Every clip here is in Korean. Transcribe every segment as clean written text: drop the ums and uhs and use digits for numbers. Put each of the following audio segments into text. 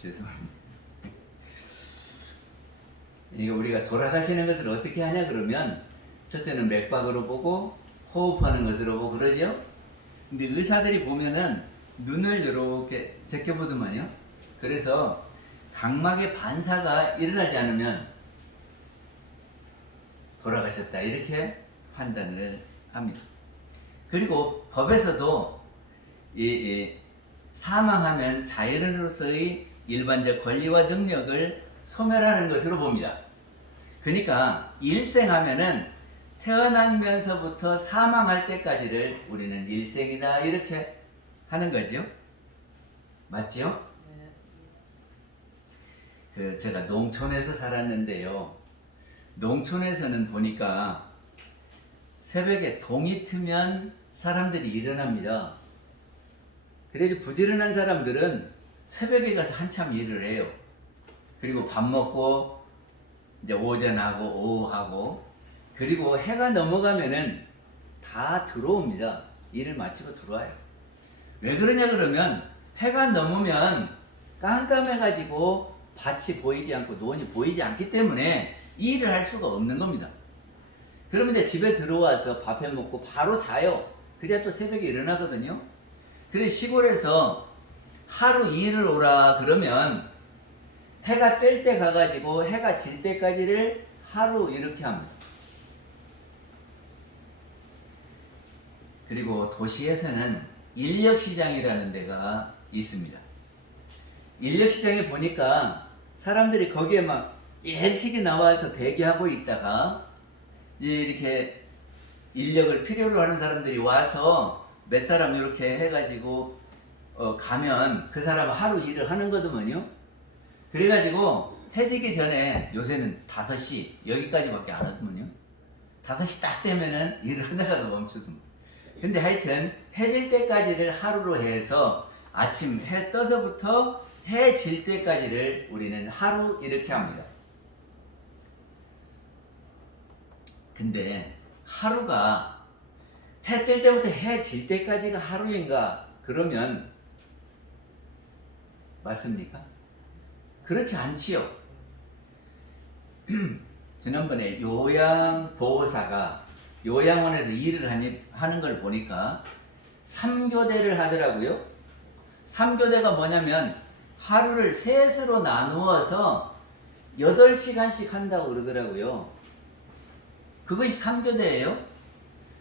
죄송합니다. 이거 우리가 돌아가시는 것을 어떻게 하냐 그러면 첫째는 맥박으로 보고 호흡하는 것으로 보고 그러죠. 근데 의사들이 보면은 눈을 이렇게 제껴보더만요. 그래서 각막의 반사가 일어나지 않으면 돌아가셨다 이렇게 판단을 합니다. 그리고 법에서도 이 사망하면 자연인으로서의 일반적 권리와 능력을 소멸하는 것으로 봅니다. 그러니까 일생하면은 태어나면서부터 사망할 때까지를 우리는 일생이다 이렇게 하는 거죠. 맞지요? 네. 제가 농촌에서 살았는데요. 농촌에서는 보니까 새벽에 동이 트면 사람들이 일어납니다. 그래도 부지런한 사람들은 새벽에 가서 한참 일을 해요. 그리고 밥 먹고 이제 오전하고 오후하고 그리고 해가 넘어가면은 다 들어옵니다. 일을 마치고 들어와요. 왜 그러냐 그러면 해가 넘으면 깜깜해가지고 밭이 보이지 않고 논이 보이지 않기 때문에 일을 할 수가 없는 겁니다. 그러면 이제 집에 들어와서 밥 해 먹고 바로 자요. 그래야 또 새벽에 일어나거든요. 그래 시골에서 하루 일을 오라 그러면 해가 뜰 때 가가지고 해가 질 때까지를 하루 이렇게 합니다. 그리고 도시에서는 인력시장이라는 데가 있습니다. 인력시장에 보니까 사람들이 거기에 막 일찍이 나와서 대기하고 있다가 이렇게 인력을 필요로 하는 사람들이 와서 몇 사람 이렇게 해가지고 가면 그 사람은 하루 일을 하는 거더만요. 그래가지고 해지기 전에 요새는 5시 여기까지밖에 안 하더만요. 5시 딱 되면은 일을 하다가도 멈추더만. 근데 하여튼 해질 때까지를 하루로 해서 아침 해 떠서부터 해 질 때까지를 우리는 하루 이렇게 합니다. 근데 하루가 해 뜰 때부터 해 질 때까지가 하루인가? 그러면 맞습니까? 그렇지 않지요. 지난번에 요양보호사가 요양원에서 일을 하는 걸 보니까 3교대를 하더라고요. 3교대가 뭐냐면 하루를 셋으로 나누어서 8시간씩 한다고 그러더라고요. 그것이 3교대예요.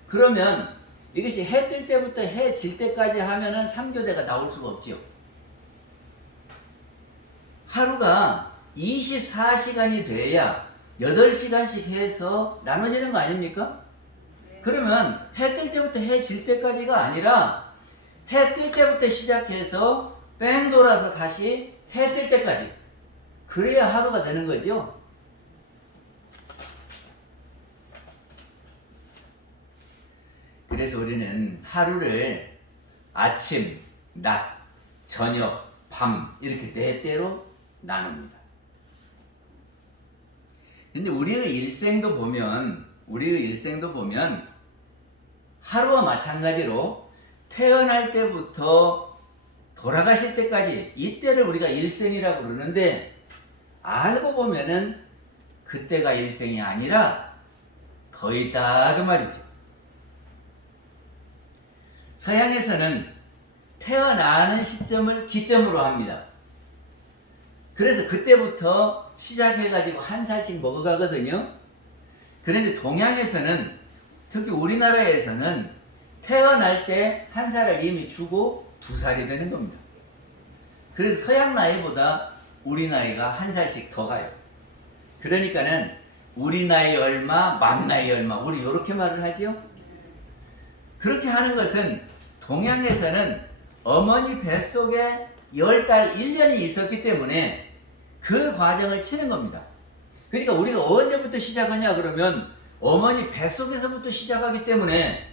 그러면 이것이 해 뜰 때부터 해 질 때까지 하면은 3교대가 나올 수가 없지요. 하루가 24시간이 돼야 8시간씩 해서 나눠지는 거 아닙니까? 네. 그러면 해 뜰 때부터 해 질 때까지가 아니라 해 뜰 때부터 시작해서 뺑 돌아서 다시 해 뜰 때까지. 그래야 하루가 되는 거죠. 그래서 우리는 하루를 아침, 낮, 저녁, 밤 이렇게 4때로 나눕니다. 근데 우리의 일생도 보면 하루와 마찬가지로 태어날 때부터 돌아가실 때까지 이때를 우리가 일생이라고 그러는데 알고 보면은 그때가 일생이 아니라 더 있다 그 말이죠. 서양에서는 태어나는 시점을 기점으로 합니다. 그래서 그때부터 시작해가지고 한 살씩 먹어가거든요. 그런데 동양에서는 특히 우리나라에서는 태어날 때 한 살을 이미 주고 2살이 되는 겁니다. 그래서 서양 나이보다 우리 나이가 한 살씩 더 가요. 그러니까는 우리 나이 얼마, 만 나이 얼마, 우리 이렇게 말을 하지요. 그렇게 하는 것은 동양에서는 어머니 뱃속에 10달 1년이 있었기 때문에 그 과정을 치는 겁니다. 그러니까 우리가 언제부터 시작하냐 그러면 어머니 뱃속에서부터 시작하기 때문에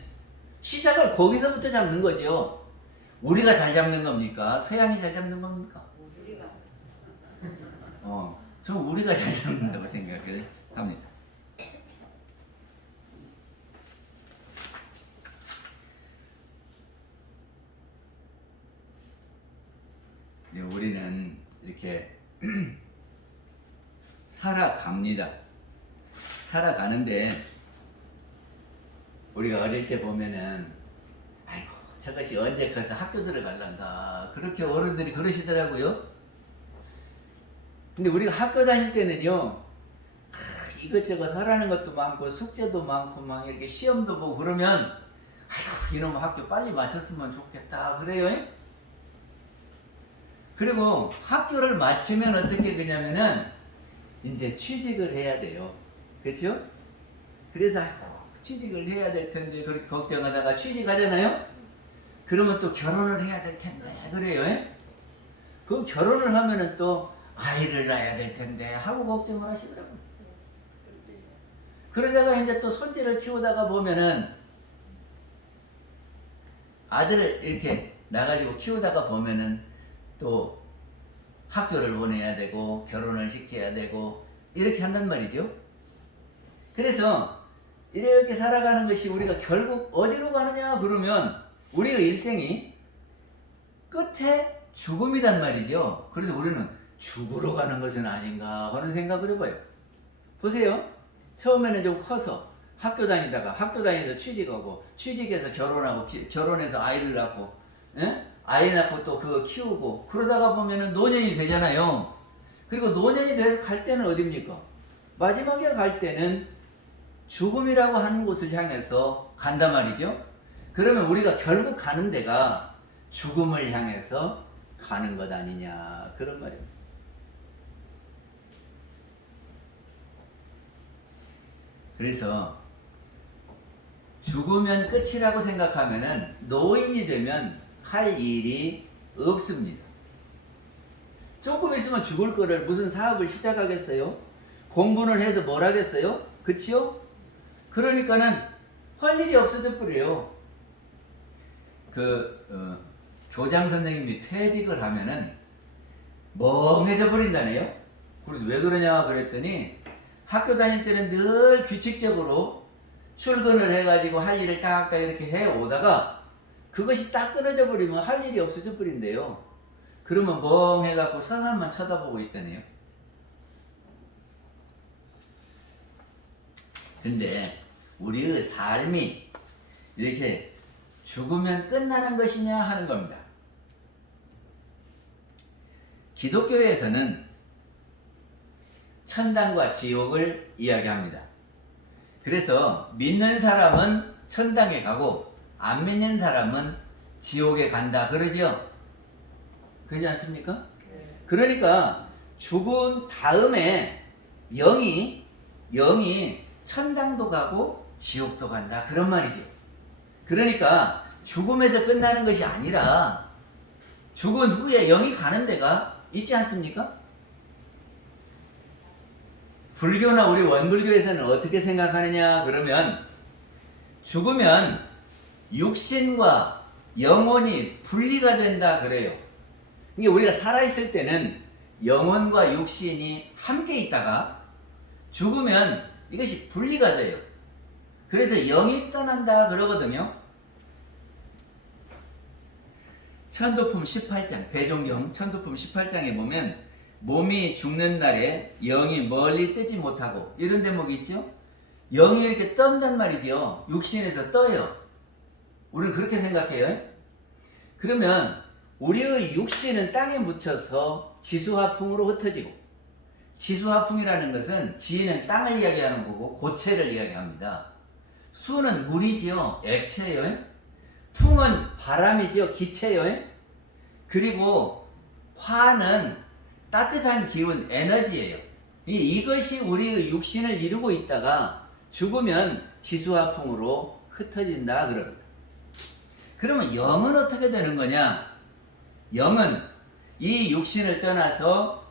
시작을 거기서부터 잡는 거죠. 우리가 잘 잡는 겁니까? 서양이 잘 잡는 겁니까? 우리가. 저는 우리가 잘 잡는다고 생각을 합니다. 우리는 이렇게 살아갑니다. 살아가는데 우리가 어릴 때 보면은 아이고 저것이 언제 커서 학교 들어갈란가 그렇게 어른들이 그러시더라고요. 근데 우리가 학교 다닐 때는요 이것저것 하라는 것도 많고 숙제도 많고 막 이렇게 시험도 보고 그러면 아이고 이놈 학교 빨리 마쳤으면 좋겠다 그래요. 그리고 학교를 마치면 어떻게 그냐면은 이제 취직을 해야 돼요. 그렇죠? 그래서 아이고 취직을 해야 될 텐데 그렇게 걱정하다가 취직하잖아요. 그러면 또 결혼을 해야 될 텐데 그래요. 그 결혼을 하면은 또 아이를 낳아야 될 텐데 하고 걱정을 하시더라고요. 그러다가 이제 또 손자를 키우다가 보면은 아들을 이렇게 나가지고 키우다가 보면은 또 학교를 보내야 되고 결혼을 시켜야 되고 이렇게 한단 말이죠. 그래서 이렇게 살아가는 것이 우리가 결국 어디로 가느냐 그러면 우리의 일생이 끝에 죽음이란 말이죠. 그래서 우리는 죽으러 가는 것은 아닌가 하는 생각을 해봐요. 보세요. 처음에는 좀 커서 학교 다니면서 취직하고 취직해서 결혼하고 결혼해서 아이를 낳고 아이 낳고 또 그거 키우고 그러다가 보면은 노년이 되잖아요. 그리고 노년이 돼서 갈 때는 어디입니까? 마지막에 갈 때는 죽음이라고 하는 곳을 향해서 간단 말이죠. 그러면 우리가 결국 가는 데가 죽음을 향해서 가는 것 아니냐 그런 말입니다. 그래서 죽으면 끝이라고 생각하면은 노인이 되면 할 일이 없습니다. 조금 있으면 죽을 거를 무슨 사업을 시작하겠어요? 공부를 해서 뭘 하겠어요? 그치요? 그러니까는 할 일이 없어져 버려요. 교장 선생님이 퇴직을 하면은 멍해져 버린다네요. 그래서 왜 그러냐 그랬더니 학교 다닐 때는 늘 규칙적으로 출근을 해가지고 할 일을 딱딱 이렇게 해 오다가 그것이 딱 끊어져 버리면 할 일이 없어져 버린대요. 그러면 멍해갖고 서산만 쳐다보고 있다네요. 근데 우리의 삶이 이렇게 죽으면 끝나는 것이냐 하는 겁니다. 기독교에서는 천당과 지옥을 이야기합니다. 그래서 믿는 사람은 천당에 가고 안 믿는 사람은 지옥에 간다 그러죠? 그러지 않습니까? 그러니까 죽은 다음에 영이 천당도 가고 지옥도 간다 그런 말이죠. 그러니까 죽음에서 끝나는 것이 아니라 죽은 후에 영이 가는 데가 있지 않습니까? 불교나 우리 원불교에서는 어떻게 생각하느냐 그러면 죽으면 육신과 영혼이 분리가 된다 그래요. 그러니까 우리가 살아있을 때는 영혼과 육신이 함께 있다가 죽으면 이것이 분리가 돼요. 그래서 영이 떠난다 그러거든요. 천도품 18장 대종경 천도품 18장에 보면 몸이 죽는 날에 영이 멀리 뜨지 못하고 이런 대목이 있죠. 영이 이렇게 떤단 말이죠. 육신에서 떠요. 우리는 그렇게 생각해요. 그러면 우리의 육신은 땅에 묻혀서 지수화풍으로 흩어지고, 지수화풍이라는 것은 지는 땅을 이야기하는 거고 고체를 이야기합니다. 수는 물이지요, 액체예요. 풍은 바람이지요, 기체예요. 그리고 화는 따뜻한 기운, 에너지예요. 이것이 우리의 육신을 이루고 있다가 죽으면 지수화풍으로 흩어진다 그럽니다. 그러면 영은 어떻게 되는 거냐? 영은 이 육신을 떠나서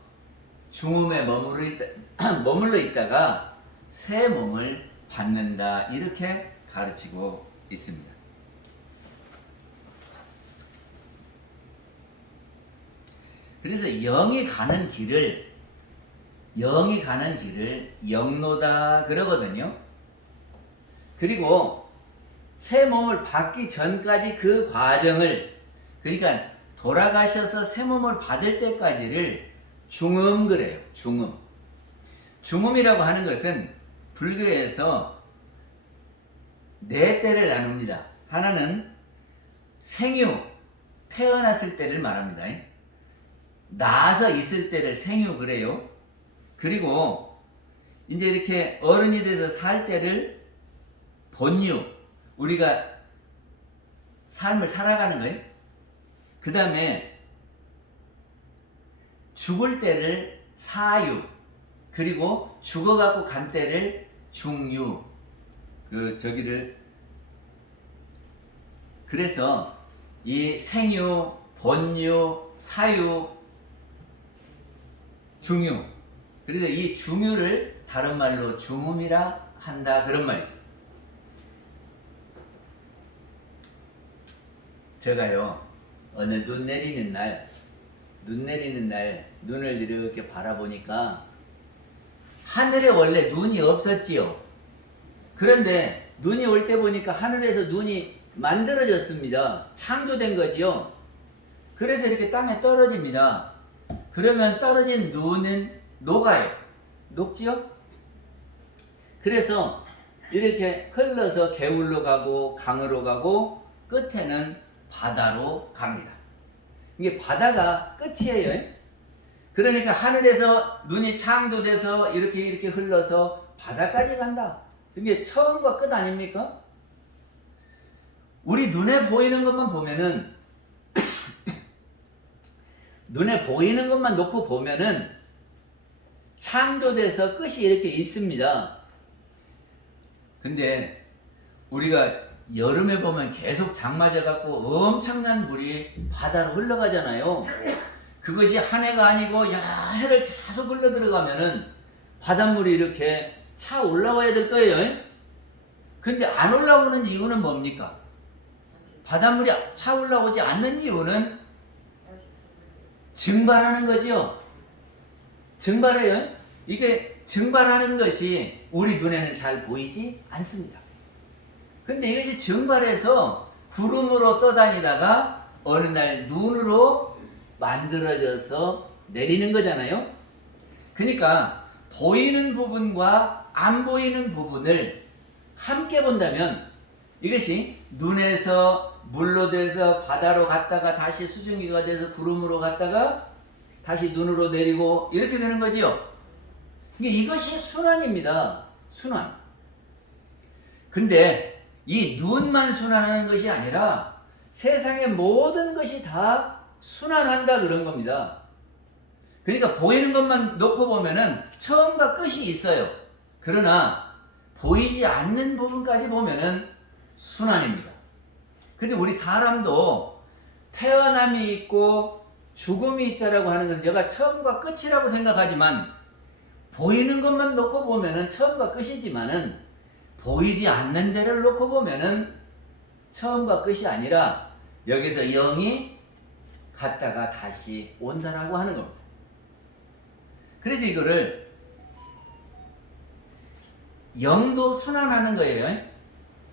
중음에 머물러 있다가 새 몸을 받는다 이렇게 가르치고 있습니다. 그래서 영이 가는 길을 영로다 그러거든요. 그리고 새 몸을 받기 전까지 그 과정을, 그러니까 돌아가셔서 새 몸을 받을 때까지를 중음 그래요. 중음. 중음이라고 하는 것은 불교에서 네 때를 나눕니다. 하나는 생유, 태어났을 때를 말합니다. 나서 있을 때를 생유 그래요. 그리고 이제 이렇게 어른이 돼서 살 때를 본유, 우리가 삶을 살아가는 거예요. 그 다음에 죽을 때를 사유, 그리고 죽어갖고 간 때를 중유, 그래서 이 생유, 본유, 사유, 중유, 그래서 이 중유를 다른 말로 중음이라 한다, 그런 말이죠. 제가요, 어느 눈 내리는 날 눈을 이렇게 바라보니까 하늘에 원래 눈이 없었지요. 그런데 눈이 올 때 보니까 하늘에서 눈이 만들어졌습니다. 창조된 거지요. 그래서 이렇게 땅에 떨어집니다. 그러면 떨어진 눈은 녹아요. 녹지요? 그래서 이렇게 흘러서 개울로 가고 강으로 가고 끝에는 바다로 갑니다. 이게 바다가 끝이에요. 그러니까 하늘에서 눈이 창조돼서 이렇게 흘러서 바다까지 간다. 이게 처음과 끝 아닙니까? 우리 눈에 보이는 것만 보면은 눈에 보이는 것만 놓고 보면은 창조돼서 끝이 이렇게 있습니다. 근데 우리가 여름에 보면 계속 장 맞아갖고 엄청난 물이 바다로 흘러가잖아요. 그것이 한 해가 아니고 여러 해를 계속 흘러 들어가면은 바닷물이 이렇게 차 올라와야 될 거예요. 근데 안 올라오는 이유는 뭡니까? 바닷물이 차 올라오지 않는 이유는 증발하는 거지요. 증발해요. 이게 증발하는 것이 우리 눈에는 잘 보이지 않습니다. 근데 이것이 증발해서 구름으로 떠다니다가 어느 날 눈으로 만들어져서 내리는 거잖아요. 그러니까 보이는 부분과 안 보이는 부분을 함께 본다면 이것이 눈에서 물로 돼서 바다로 갔다가 다시 수증기가 돼서 구름으로 갔다가 다시 눈으로 내리고 이렇게 되는 거지요. 이것이 순환입니다. 순환. 근데 이 눈만 순환하는 것이 아니라 세상의 모든 것이 다 순환한다 그런 겁니다. 그러니까 보이는 것만 놓고 보면은 처음과 끝이 있어요. 그러나 보이지 않는 부분까지 보면은 순환입니다. 근데 우리 사람도 태어남이 있고 죽음이 있다라고 하는 것은 내가 처음과 끝이라고 생각하지만 보이는 것만 놓고 보면은 처음과 끝이지만은 보이지 않는 데를 놓고 보면은 처음과 끝이 아니라 여기서 영이 갔다가 다시 온다라고 하는 겁니다. 그래서 이거를 영도 순환하는 거예요.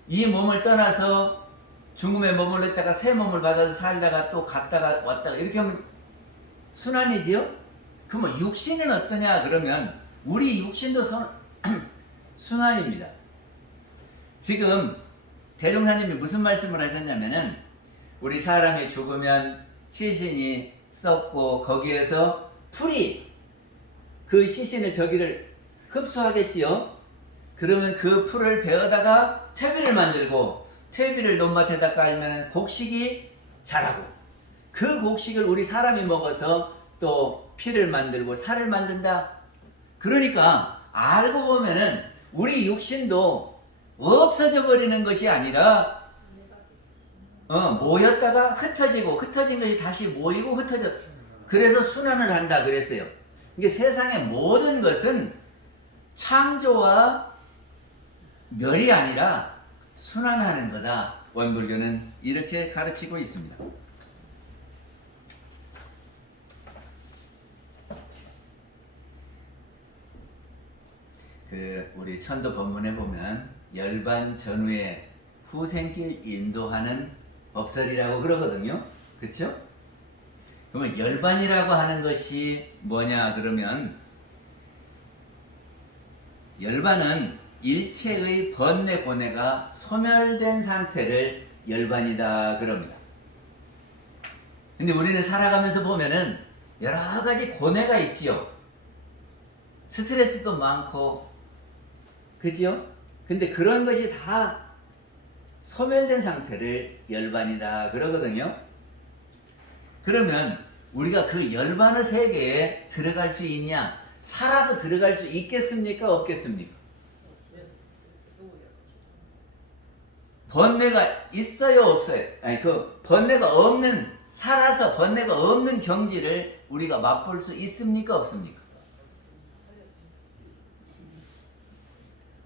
이 몸을 떠나서 중음에 머물렀다가 새 몸을 받아서 살다가 또 갔다가 왔다가 이렇게 하면 순환이지요? 그러면 육신은 어떠냐 그러면 우리 육신도 순환입니다. 지금 대종사님이 무슨 말씀을 하셨냐면은 우리 사람이 죽으면 시신이 썩고 거기에서 풀이 그 시신의 저기를 흡수하겠지요. 그러면 그 풀을 베어다가 퇴비를 만들고 퇴비를 논밭에다 깔면 곡식이 자라고 그 곡식을 우리 사람이 먹어서 또 피를 만들고 살을 만든다. 그러니까 알고 보면은 우리 육신도 없어져 버리는 것이 아니라 모였다가 흩어지고 흩어진 것이 다시 모이고 흩어져 그래서 순환을 한다 그랬어요. 이게 세상의 모든 것은 창조와 멸이 아니라 순환하는 거다. 원불교는 이렇게 가르치고 있습니다. 우리 천도 법문에 보면 열반 전후에 후생길 인도하는 법설이라고 그러거든요. 그렇죠? 그러면 열반이라고 하는 것이 뭐냐 그러면 열반은 일체의 번뇌 고뇌가 소멸된 상태를 열반이다 그럽니다. 근데 우리는 살아가면서 보면은 여러 가지 고뇌가 있지요. 스트레스도 많고, 그지요? 근데 그런 것이 다 소멸된 상태를 열반이다 그러거든요. 그러면 우리가 그 열반의 세계에 들어갈 수 있냐? 살아서 들어갈 수 있겠습니까? 없겠습니까? 번뇌가 있어요? 없어요? 아니, 그 번뇌가 없는, 살아서 번뇌가 없는 경지를 우리가 맛볼 수 있습니까? 없습니까?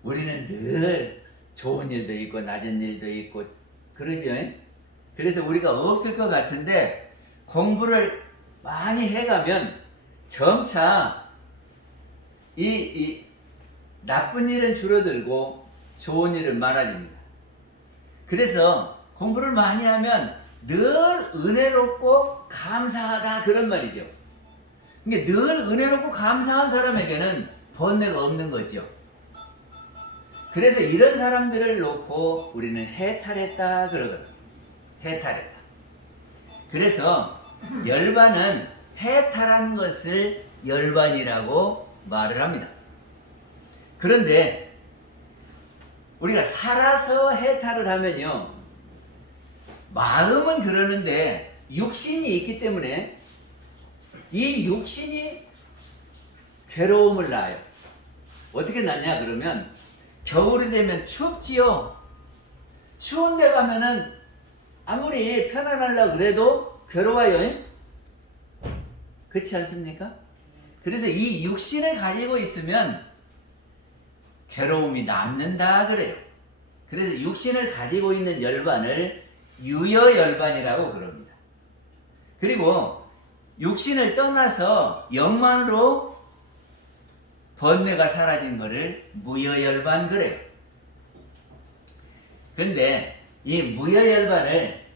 우리는 늘 좋은 일도 있고 낮은 일도 있고 그러죠. 그래서 우리가 없을 것 같은데 공부를 많이 해가면 점차 이 나쁜 일은 줄어들고 좋은 일은 많아집니다. 그래서 공부를 많이 하면 늘 은혜롭고 감사하다 그런 말이죠. 그러니까 늘 은혜롭고 감사한 사람에게는 번뇌가 없는 거죠. 그래서 이런 사람들을 놓고 우리는 해탈했다 그러거든. 해탈했다. 그래서 열반은 해탈한 것을 열반이라고 말을 합니다. 그런데 우리가 살아서 해탈을 하면요, 마음은 그러는데 육신이 있기 때문에 이 육신이 괴로움을 낳아요. 어떻게 낳냐 그러면 겨울이 되면 춥지요. 추운 데 가면은 아무리 편안하려고 그래도 괴로워요. 그렇지 않습니까? 그래서 이 육신을 가지고 있으면 괴로움이 남는다 그래요. 그래서 육신을 가지고 있는 열반을 유여열반이라고 그럽니다. 그리고 육신을 떠나서 영만으로 번뇌가 사라진 것을 무여열반 그래요. 그런데 이 무여열반을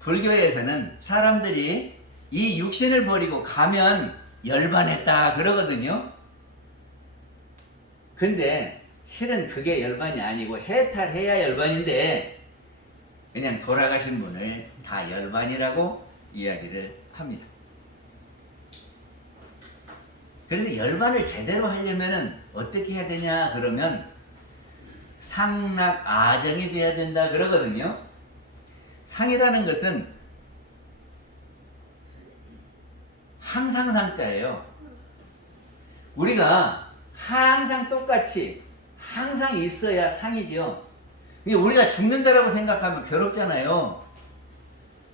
불교에서는 사람들이 이 육신을 버리고 가면 열반했다 그러거든요. 근데 실은 그게 열반이 아니고 해탈해야 열반인데 그냥 돌아가신 분을 다 열반이라고 이야기를 합니다. 그래서 열반을 제대로 하려면 어떻게 해야 되냐 그러면 상락아정이 돼야 된다 그러거든요. 상이라는 것은 항상 상자예요. 우리가 항상 똑같이 항상 있어야 상이죠. 우리가 죽는다라고 생각하면 괴롭잖아요.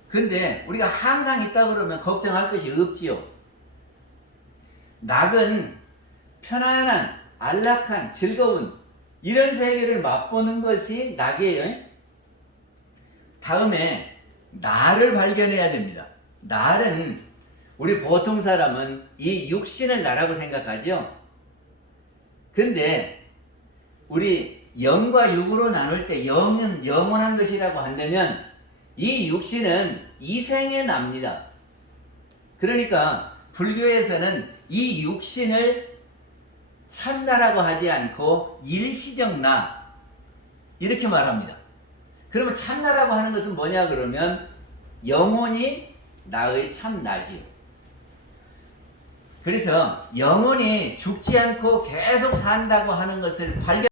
근데 우리가 항상 있다 그러면 걱정할 것이 없지요. 낙은 편안한, 안락한, 즐거운 이런 세계를 맛보는 것이 낙이에요. 다음에 나를 발견해야 됩니다. 나는 우리 보통 사람은 이 육신을 나라고 생각하죠. 근데 우리 영과 육으로 나눌 때 영은 영원한 것이라고 한다면 이 육신은 이생에 납니다. 그러니까 불교에서는 이 육신을 참나라고 하지 않고 일시적 나 이렇게 말합니다. 그러면 참나라고 하는 것은 뭐냐 그러면 영혼이 나의 참나지요. 그래서 영혼이 죽지 않고 계속 산다고 하는 것을 발견